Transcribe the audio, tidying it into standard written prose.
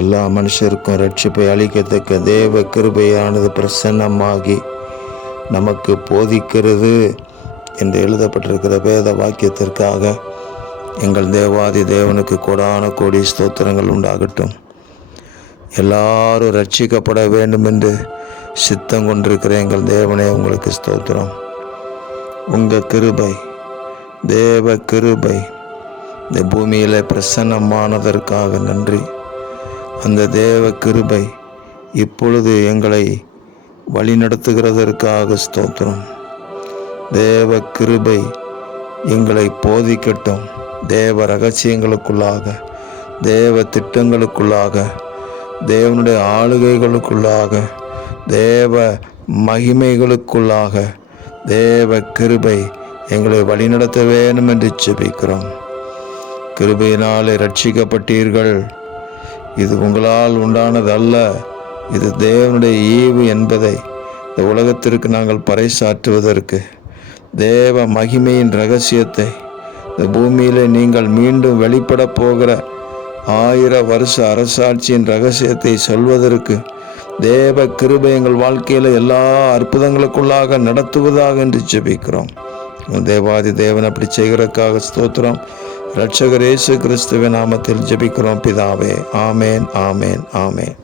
எல்லா மனுஷருக்கும் ரட்சிப்பை அளிக்கத்தக்க தேவ கிருபையானது பிரசன்னமாகி நமக்கு போதிக்கிறது என்று எழுதப்பட்டிருக்கிற வேத வாக்கியத்திற்காக எங்கள் தேவாதி தேவனுக்கு கொடான கோடி ஸ்தோத்திரங்கள் உண்டாகட்டும். எல்லாரும் ரட்சிக்கப்பட வேண்டும் என்று சித்தம் கொண்டிருக்கிற எங்கள் தேவனே உங்களுக்கு ஸ்தோத்திரம். உங்கள் கிருபை, தேவ கிருபை இந்த பூமியில் பிரசன்னமானதற்காக நன்றி. அந்த தேவ கிருபை இப்பொழுது எங்களை வழிநடத்துகிறதற்காக ஸ்தோத்திரம். தேவ கிருபை எங்களை போதிக்கட்டும். தேவ ரகசியங்களுக்குள்ளாக, தேவ திட்டங்களுக்குள்ளாக, தேவனுடைய ஆளுகைகளுக்குள்ளாக, தேவ மகிமைகளுக்குள்ளாக தேவ கிருபை எங்களை வழிநடத்த வேண்டும் என்று ஜெபிக்கிறோம். கிருபையினாலே ரட்சிக்கப்பட்டீர்கள். இது உங்களால் உண்டானது அல்ல, இது தேவனுடைய ஈவு என்பதை இந்த உலகத்திற்கு நாங்கள் பறைசாற்றுவதற்கு, தேவ மகிமையின் ரகசியத்தை இந்த பூமியிலே நீங்கள் மீண்டும் வெளிப்பட போகிற 1000 வருஷ அரசாட்சியின் ரகசியத்தை சொல்வதற்கு தேவ கிருபை எங்கள் வாழ்க்கையில் எல்லா அற்புதங்களுக்குள்ளாக நடத்துவதாக என்று ஜெபிக்கிறோம். தேவாதி தேவன் அப்படி செய்கிறதுக்காக ஸ்தோத்திரம். இரட்சகர் இயேசு கிறிஸ்துவின் நாமத்தில் ஜெபிக்கிறோம் பிதாவே. ஆமேன், ஆமேன், ஆமேன்.